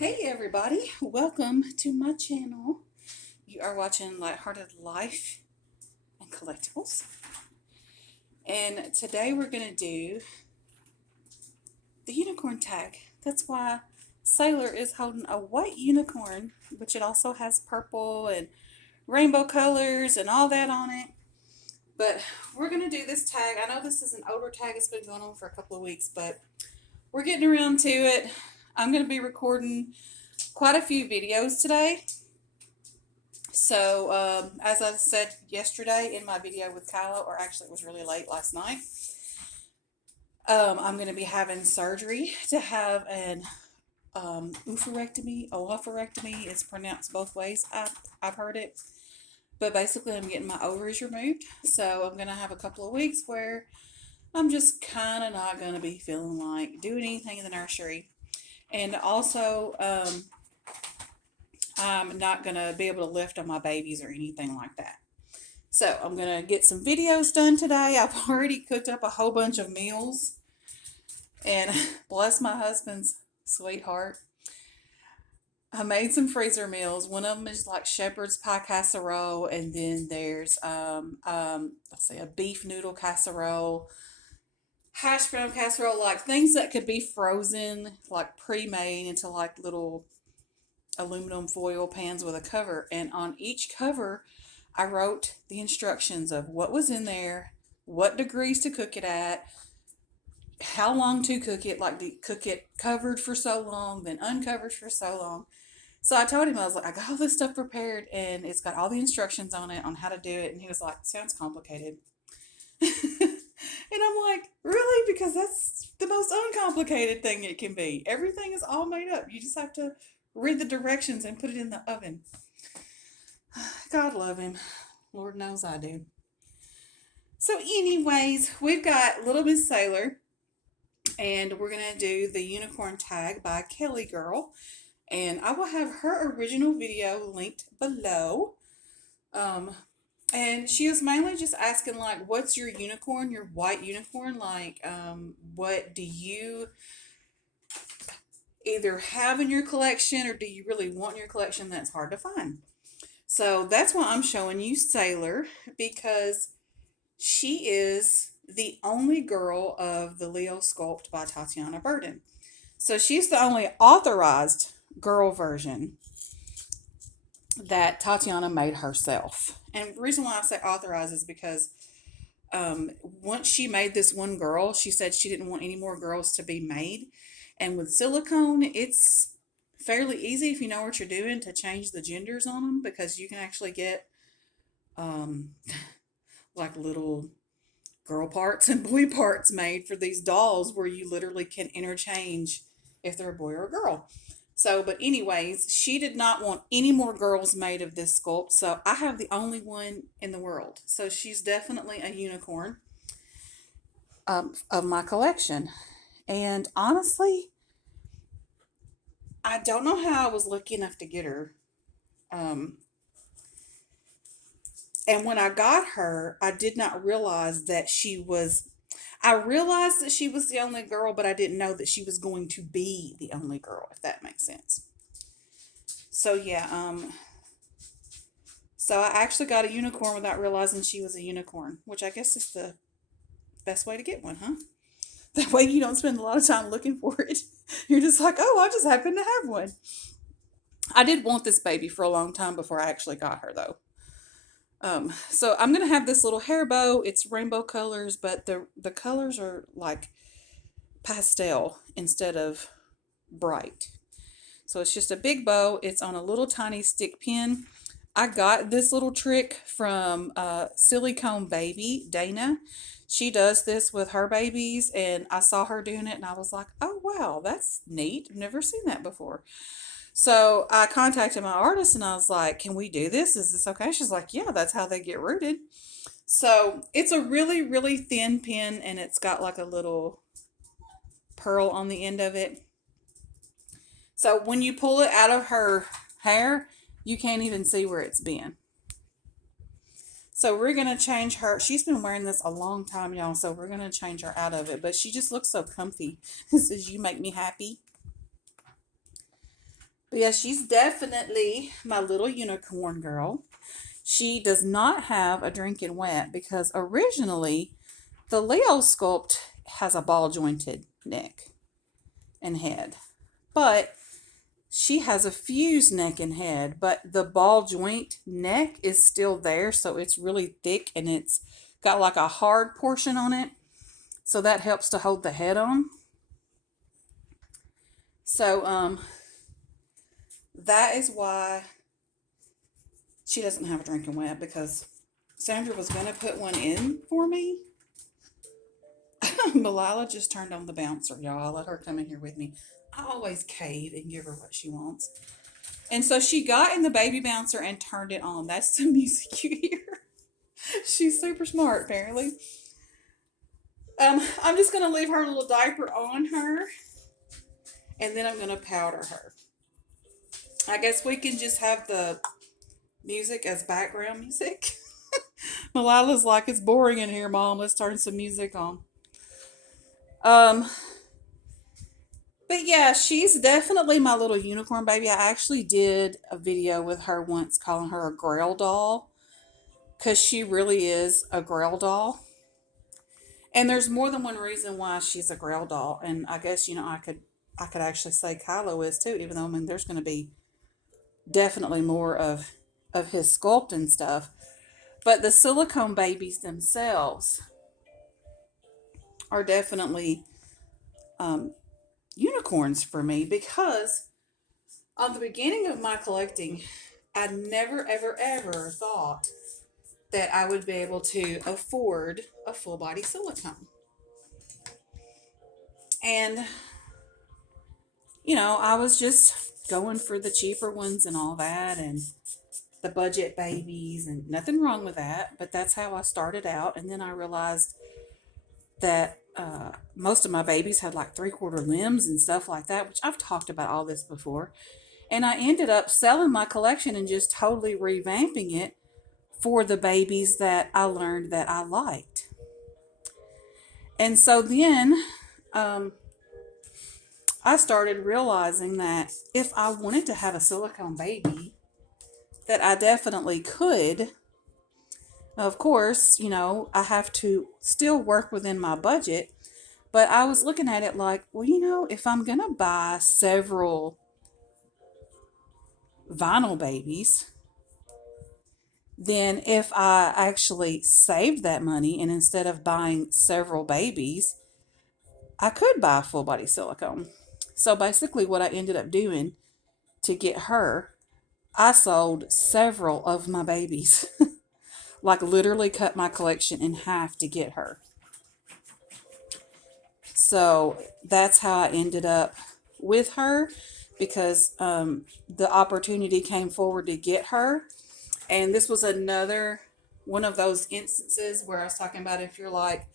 Hey everybody, welcome to my channel. You are watching Lighthearted Life and Collectibles. And today we're going to do the unicorn tag. That's why Sailor is holding a white unicorn, which it also has purple and rainbow colors and all that on it. But we're going to do this tag. I know this is an older tag. It's been going on for a couple of weeks, but we're getting around to it. I'm going to be recording quite a few videos today. So, as I said yesterday in my video with Kyla, or actually it was really late last night, I'm going to be having surgery to have an oophorectomy. It's pronounced both ways. I've heard it. But basically, I'm getting my ovaries removed. So, I'm going to have a couple of weeks where I'm just kind of not going to be feeling like doing anything in the nursery. And also, I'm not going to be able to lift on my babies or anything like that. So I'm going to get some videos done today. I've already cooked up a whole bunch of meals. And bless my husband's sweetheart, I made some freezer meals. One of them is like shepherd's pie casserole. And then there's, a beef noodle casserole, hash brown casserole, like things that could be frozen, like pre-made into like little aluminum foil pans with a cover, and on each cover I wrote the instructions of what was in there, what degrees to cook it at, how long to cook it, like to cook it covered for so long, then uncovered for so long. So I told him, I was like, I got all this stuff prepared and it's got all the instructions on it on how to do it. And he was like, sounds complicated. And I'm like, really? Because that's the most uncomplicated thing it can be. Everything is all made up. You just have to read the directions and put it in the oven. God love him. Lord knows I do. So, anyways, we've got Little Miss Sailor, and we're going to do the unicorn tag by Kelly Girl. And I will have her original video linked below. And she was mainly just asking, like, what's your unicorn, your white unicorn? Like, what do you either have in your collection or do you really want in your collection that's hard to find? So that's why I'm showing you Sailor, because she is the only girl of the Leo sculpt by Tatyana Burden. So she's the only authorized girl version that Tatyana made herself. And the reason why I say authorized is because once she made this one girl, she said she didn't want any more girls to be made. And with silicone, it's fairly easy if you know what you're doing to change the genders on them, because you can actually get um, like little girl parts and boy parts made for these dolls where you literally can interchange if they're a boy or a girl. So, but anyways, she did not want any more girls made of this sculpt. So I have the only one in the world. So she's definitely a unicorn of my collection. And honestly, I don't know how I was lucky enough to get her. Um, and when I got her, I did not realize that I realized that she was the only girl, but I didn't know that she was going to be the only girl, if that makes sense. So yeah, so I actually got a unicorn without realizing she was a unicorn, which I guess is the best way to get one, huh? That way you don't spend a lot of time looking for it. You're just like, oh, I just happen to have one. I did want this baby for a long time before I actually got her, though. So I'm gonna have this little hair bow. It's rainbow colors, but the colors are like pastel instead of bright. So it's just a big bow. It's on a little tiny stick pin. I got this little trick from Silicone Baby, Dana. She does this with her babies, and I saw her doing it, and I was like, oh, wow, that's neat. I've never seen that before. So I contacted my artist, and I was like, can we do this? Is this okay? She's like, yeah, that's how they get rooted. So it's a really, really thin pin, and it's got like a little pearl on the end of it. So when you pull it out of her hair, you can't even see where it's been. So we're going to change her. She's been wearing this a long time, y'all, so we're going to change her out of it. But she just looks so comfy. It says, you make me happy. But yeah, she's definitely my little unicorn girl. She does not have a drinking wet because originally the Leo sculpt has a ball jointed neck and head. But she has a fused neck and head, but the ball joint neck is still there, so it's really thick and it's got like a hard portion on it. So that helps to hold the head on. So that is why she doesn't have a drinking wet, because Sandra was gonna put one in for me. Malila just turned on the bouncer, y'all. I let her come in here with me. I always cave and give her what she wants. And so she got in the baby bouncer and turned it on. That's the music you hear. She's super smart, apparently. I'm just going to leave her little diaper on her, and then I'm going to powder her. I guess we can just have the music as background music. Malila's like, it's boring in here, Mom. Let's turn some music on. Um, but yeah, she's definitely my little unicorn baby. I actually did a video with her once calling her a grail doll, because she really is a grail doll. And there's more than one reason why she's a grail doll. And I guess, I could actually say Kylo is too, even though, I mean, there's going to be definitely more of his sculpt and stuff. But the silicone babies themselves are definitely um, unicorns for me, because on the beginning of my collecting, I never, ever, ever thought that I would be able to afford a full body silicone. And, I was just going for the cheaper ones and all that, and the budget babies, and nothing wrong with that, but that's how I started out. And then I realized that most of my babies had like 3/4 limbs and stuff like that, which I've talked about all this before. And I ended up selling my collection and just totally revamping it for the babies that I learned that I liked. And so then um, I started realizing that if I wanted to have a silicone baby, that I definitely could. Of course, I have to still work within my budget, but I was looking at it like, well, if I'm going to buy several vinyl babies, then if I actually saved that money and instead of buying several babies, I could buy full body silicone. So basically, what I ended up doing to get her, I sold several of my babies. Like literally cut my collection in half to get her. So that's how I ended up with her, because the opportunity came forward to get her. And this was another one of those instances where I was talking about, if you're like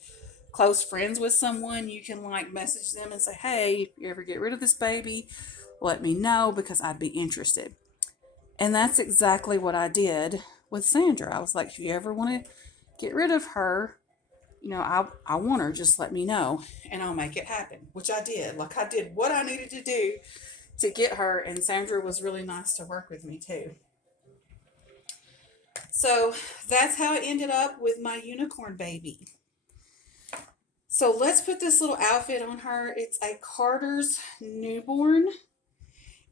close friends with someone, you can like message them and say, hey, if you ever get rid of this baby, let me know, because I'd be interested. And that's exactly what I did with Sandra. I was like, if you ever want to get rid of her, I want her, just let me know and I'll make it happen, which I did. Like, I did what I needed to do to get her, and Sandra was really nice to work with me too. So that's how I ended up with my unicorn baby. So let's put this little outfit on her. It's a Carter's newborn,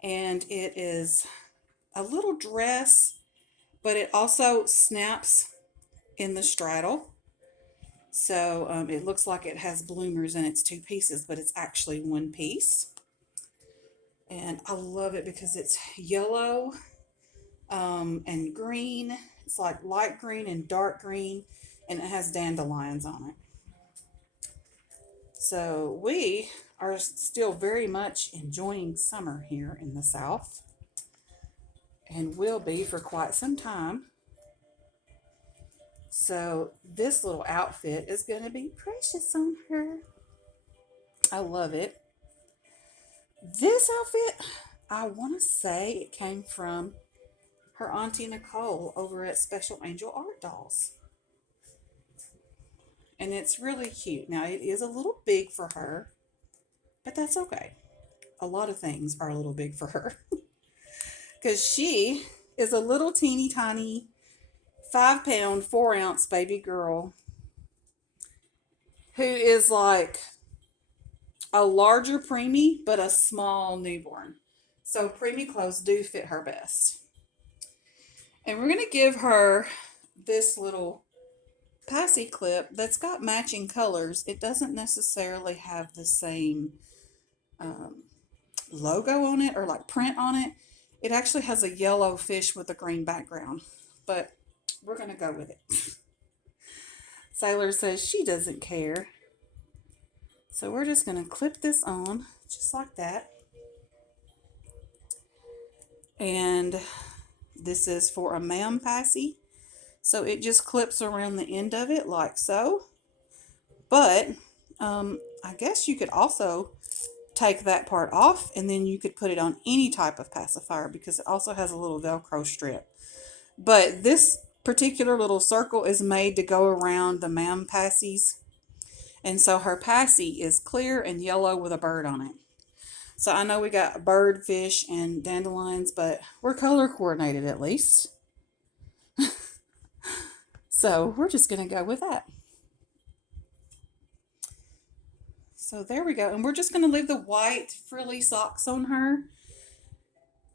and it is a little dress, but it also snaps in the straddle. So it looks like it has bloomers and it's two pieces, but it's actually one piece. And I love it because it's yellow and green. It's like light green and dark green, and it has dandelions on it. So we are still very much enjoying summer here in the South, and will be for quite some time. So this little outfit is going to be precious on her. I love it. This outfit, I want to say it came from her auntie Nicole over at Special Angel Art Dolls. And it's really cute. Now, it is a little big for her, but that's okay. A lot of things are a little big for her. because she is a little teeny tiny 5 pound, 4 ounce baby girl who is like a larger preemie but a small newborn. So preemie clothes do fit her best. And we're going to give her this little passy clip that's got matching colors. It doesn't necessarily have the same um, logo on it or like print on it. It actually has a yellow fish with a green background, but we're going to go with it. Sailor says she doesn't care. So we're just going to clip this on just like that. And this is for a ma'am passy. So it just clips around the end of it like so. But I guess you could also take that part off and then you could put it on any type of pacifier because it also has a little Velcro strip. But this particular little circle is made to go around the ma'am passies. And so her passy is clear and yellow with a bird on it. So I know we got bird, fish, and dandelions, but we're color coordinated at least. So we're just going to go with that. So there we go. And we're just going to leave the white frilly socks on her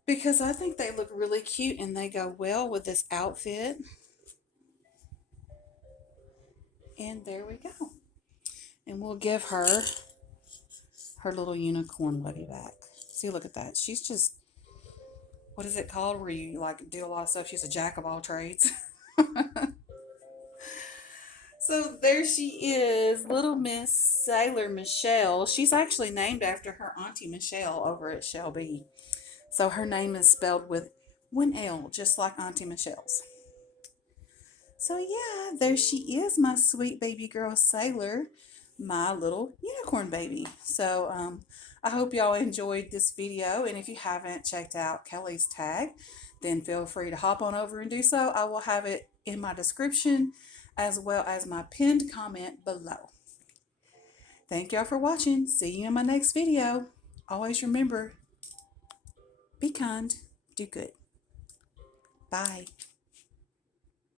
because I think they look really cute and they go well with this outfit. And there we go. And we'll give her her little unicorn buddy back. See, look at that. She's just, what is it called where you like do a lot of stuff? She's a jack of all trades. So there she is, little Miss Sailor Michelle. She's actually named after her Auntie Michelle over at Shelby. So her name is spelled with one L, just like Auntie Michelle's. So yeah, there she is, my sweet baby girl Sailor, my little unicorn baby. So I hope y'all enjoyed this video. And if you haven't checked out Kelly's tag, then feel free to hop on over and do so. I will have it in my description as well as my pinned comment below. Thank y'all for watching. See you in my next video. Always remember, be kind, do good. Bye.